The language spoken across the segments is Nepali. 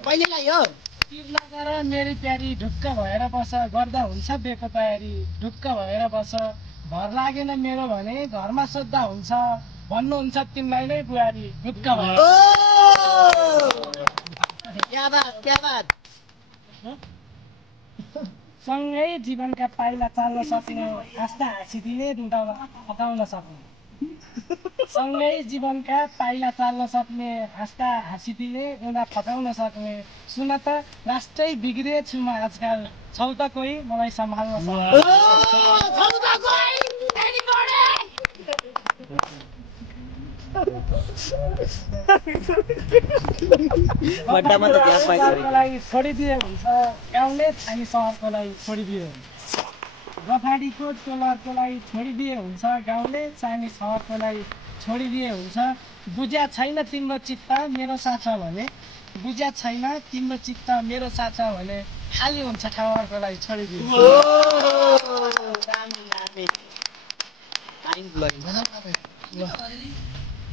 कहिलेलाई हो तिर लगाएर मेरी प्यारी ढुक्क भएर बस गर्दा हुन्छ बेको तयारी ढुक्क भएर बस भर लागेन मेरो भने घरमा सोद्धा हुन्छ भन्नुहुन्छ तिमीलाई नै बुहारी ढुक्क भएर क्या बात सँगै जीवनका पाइला चाल्न सक्ने आस्था हाँसिदिने रुँदा हटाउन सक्ने सँगै जीवनका पाइला चाल्न सक्ने आस्था हाँसिदिने रुँदा फटाउन सक्ने सुन त राष्ट्रै बिग्रिएछु म आजकल छौ त कोही मलाई सम्हाल्न बड्डामा त त्यहाँ पाइन्छ लागि छोडिदिए हुन्छ गाउँले छानी सहरको लागि छोडिदिए हुन्छ गफाडीको टोलरको लागि छोडिदिए हुन्छ गाउँले चानी सहरको लागि छोडिदिए हुन्छ बुझ्या छैन तिम्रो चित्त मेरो साथ छ भने बुझ्या छैन तिम्रो चित्त मेरो साथ छ भने खाली हुन्छ ठाउँहरूको लागि छोडिदिए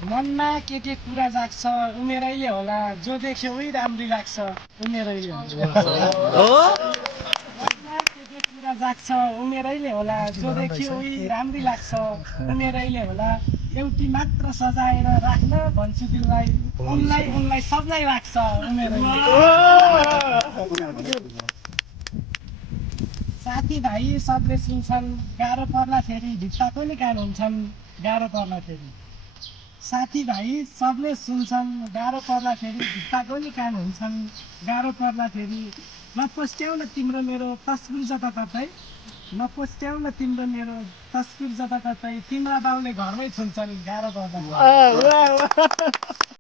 मनमा के कुरा जाग्छ उमेरैले होला जो देख्यो उही राम्री लाग्छ उमेरैले कुरा जाग्छ उमेरैले होला जो देख्यो उही राम्री लाग्छ उमेरैले होला एउटी मात्र सजाएर राख्न भन्छु तिमीलाई उनलाई सबलाई लाग्छ उमेरैले साथीभाइ सबले सुन्छन् गाह्रो पर्दाखेरि भित्ताको नि कान हुन्छन् गाह्रो पर्दाखेरि साथीभाइ सबले सुन्छन् गाह्रो पर्दाखेरि भित्ताको नि कान हुन्छन् गाह्रो पर्दाखेरि नपोस्ट्याउन तिम्रो मेरो तस्बिर जताततै नपोस्ट्याउन तिम्रो मेरो तस्बिर जताततै तिम्रा बाउले घरमै छुन्छन् गाह्रो पर्दा